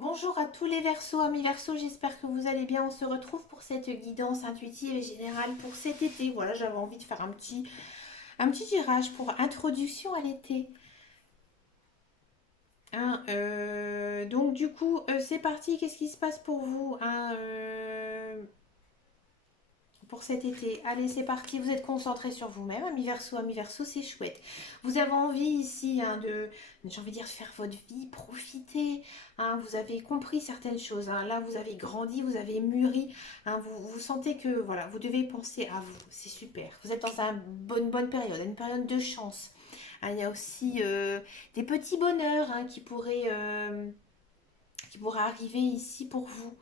Bonjour à tous les Verseaux, amis Verseaux, j'espère que vous allez bien. On se retrouve pour cette guidance intuitive et générale pour cet été. Voilà, j'avais envie de faire un petit tirage pour introduction à l'été. Donc du coup, c'est parti. Qu'est-ce qui se passe pour vous pour cet été? Allez, c'est parti. Vous êtes concentrés sur vous-même, ami Verseau, c'est chouette. Vous avez envie ici j'ai envie de dire, faire votre vie, profiter. Vous avez compris certaines choses. Là, vous avez grandi, vous avez mûri. Vous sentez que voilà, vous devez penser à vous. C'est super. Vous êtes dans une bonne période, une période de chance. Il y a aussi des petits bonheurs qui pourraient arriver ici pour vous.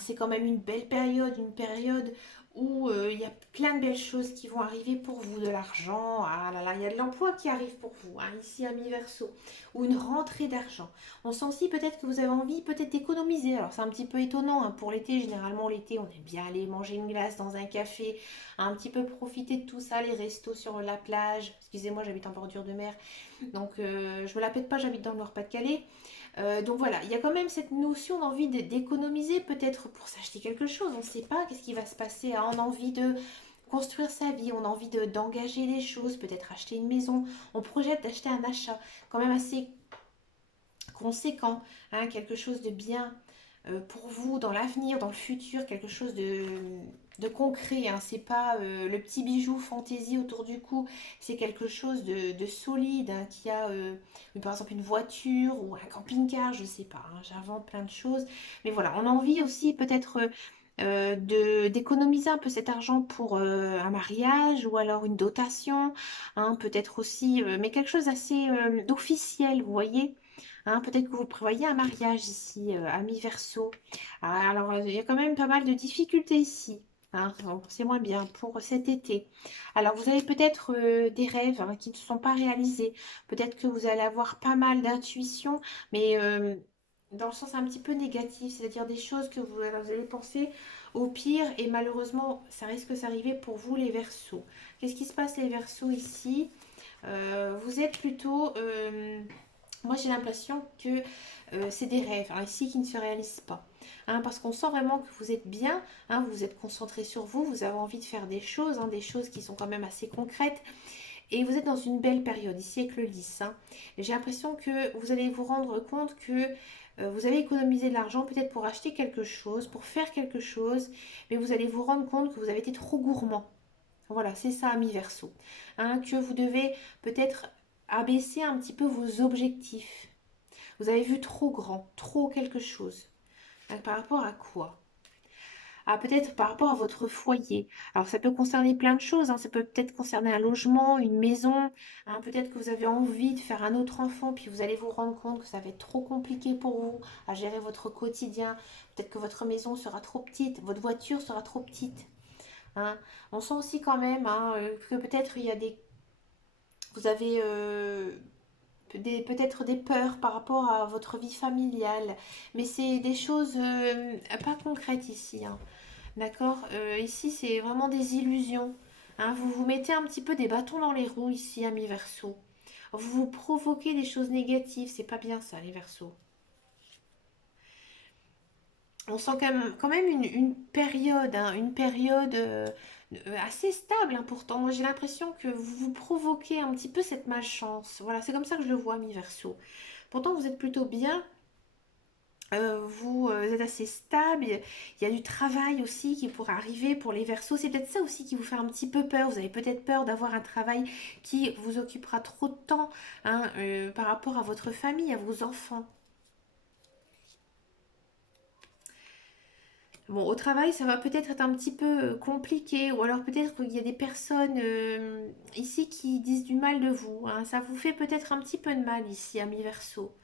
C'est quand même une période où il y a plein de belles choses qui vont arriver pour vous, de l'argent, ah là là, il y a de l'emploi qui arrive pour vous, ici à mi-verso, ou une rentrée d'argent. On sent aussi peut-être que vous avez envie peut-être d'économiser, alors c'est un petit peu étonnant pour l'été, généralement l'été on aime bien aller manger une glace dans un café, un petit peu profiter de tout ça, les restos sur la plage, excusez-moi j'habite en bordure de mer, donc je me la pète pas, j'habite dans le Nord-Pas-de-Calais. Donc voilà, il y a quand même cette notion d'envie d'économiser peut-être pour s'acheter quelque chose. On ne sait pas qu'est-ce qui va se passer. On a envie de construire sa vie, on a envie d'engager des choses, peut-être acheter une maison. On projette d'acheter un achat quand même assez conséquent, quelque chose de bien pour vous dans l'avenir, dans le futur, quelque chose de concret. C'est pas le petit bijou fantaisie autour du cou, c'est quelque chose de solide qui a par exemple une voiture ou un camping-car, je sais pas, j'invente plein de choses. Mais voilà, on a envie aussi peut-être d'économiser un peu cet argent pour un mariage ou alors une dotation, peut-être aussi, mais quelque chose assez d'officiel, vous voyez. Peut-être que vous prévoyez un mariage ici, à mi-verso. Alors, il y a quand même pas mal de difficultés ici. Donc c'est moins bien pour cet été. Alors, vous avez peut-être des rêves qui ne sont pas réalisés. Peut-être que vous allez avoir pas mal d'intuition, mais dans le sens un petit peu négatif, c'est-à-dire des choses que vous allez penser au pire et malheureusement, ça risque de s'arriver pour vous les Verseaux. Qu'est-ce qui se passe les Verseaux ici? Vous êtes plutôt moi, j'ai l'impression que c'est des rêves ici qui ne se réalisent pas. Parce qu'on sent vraiment que vous êtes bien, vous vous êtes concentré sur vous, vous avez envie de faire des choses qui sont quand même assez concrètes. Et vous êtes dans une belle période ici avec le lys. J'ai l'impression que vous allez vous rendre compte que vous avez économisé de l'argent peut-être pour acheter quelque chose, pour faire quelque chose, mais vous allez vous rendre compte que vous avez été trop gourmand. Voilà, c'est ça, mi-verso. Que vous devez peut-être abaisser un petit peu vos objectifs. Vous avez vu trop grand, trop quelque chose. Par rapport à quoi? Peut-être par rapport à votre foyer. Alors ça peut concerner plein de choses. Ça peut peut-être concerner un logement, une maison. Peut-être que vous avez envie de faire un autre enfant, puis vous allez vous rendre compte que ça va être trop compliqué pour vous à gérer votre quotidien. Peut-être que votre maison sera trop petite, votre voiture sera trop petite. Hein. On sent aussi quand même que peut-être vous avez peut-être des peurs par rapport à votre vie familiale, mais c'est des choses pas concrètes ici. D'accord. Ici, c'est vraiment des illusions. Vous vous mettez un petit peu des bâtons dans les roues ici, amis Verseau. Vous vous provoquez des choses négatives, c'est pas bien ça, les Verseaux. On sent quand même une période assez stable, pourtant. Moi, j'ai l'impression que vous vous provoquez un petit peu cette malchance. Voilà, c'est comme ça que je le vois, mi verso. Pourtant, vous êtes plutôt bien. Vous êtes assez stable. Il y a du travail aussi qui pourrait arriver pour les Verseaux. C'est peut-être ça aussi qui vous fait un petit peu peur. Vous avez peut-être peur d'avoir un travail qui vous occupera trop de temps par rapport à votre famille, à vos enfants. Bon, au travail, ça va peut-être être un petit peu compliqué, ou alors peut-être qu'il y a des personnes ici qui disent du mal de vous. Ça vous fait peut-être un petit peu de mal ici, amis Verseau.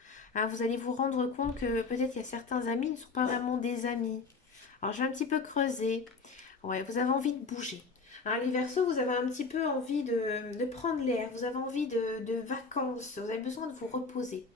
Vous allez vous rendre compte que peut-être il y a certains amis qui ne sont pas vraiment des amis. Alors, je vais un petit peu creuser. Ouais, vous avez envie de bouger. Les Verseaux, vous avez un petit peu envie de prendre l'air, vous avez envie de vacances, vous avez besoin de vous reposer.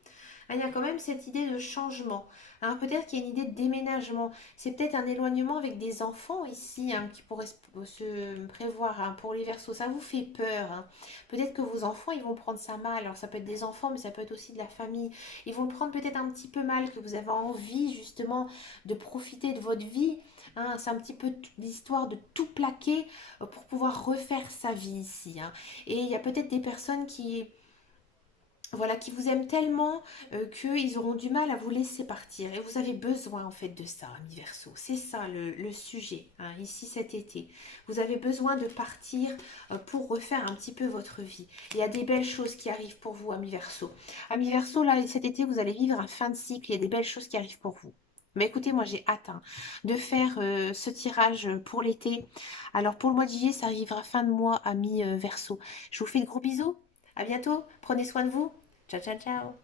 Ah, il y a quand même cette idée de changement. Hein. Peut-être qu'il y a une idée de déménagement. C'est peut-être un éloignement avec des enfants ici hein, qui pourrait se prévoir hein, pour les Verseaux. Ça vous fait peur. Hein. Peut-être que vos enfants, ils vont prendre ça mal. Alors ça peut être des enfants, mais ça peut être aussi de la famille. Ils vont le prendre peut-être un petit peu mal, que vous avez envie justement de profiter de votre vie. Hein. C'est un petit peu l'histoire de tout plaquer pour pouvoir refaire sa vie ici. Hein. Et il y a peut-être des personnes qui voilà, qui vous aiment tellement qu'ils auront du mal à vous laisser partir. Et vous avez besoin en fait de ça, ami Verseau. C'est ça le sujet, hein, ici cet été. Vous avez besoin de partir pour refaire un petit peu votre vie. Il y a des belles choses qui arrivent pour vous, ami Verseau. Ami Verseau, là, cet été, vous allez vivre un fin de cycle. Il y a des belles choses qui arrivent pour vous. Mais écoutez, moi j'ai hâte hein, de faire ce tirage pour l'été. Alors pour le mois de juillet, ça arrivera fin de mois, ami Verseau. Je vous fais de gros bisous. À bientôt. Prenez soin de vous. Ciao, ciao, ciao.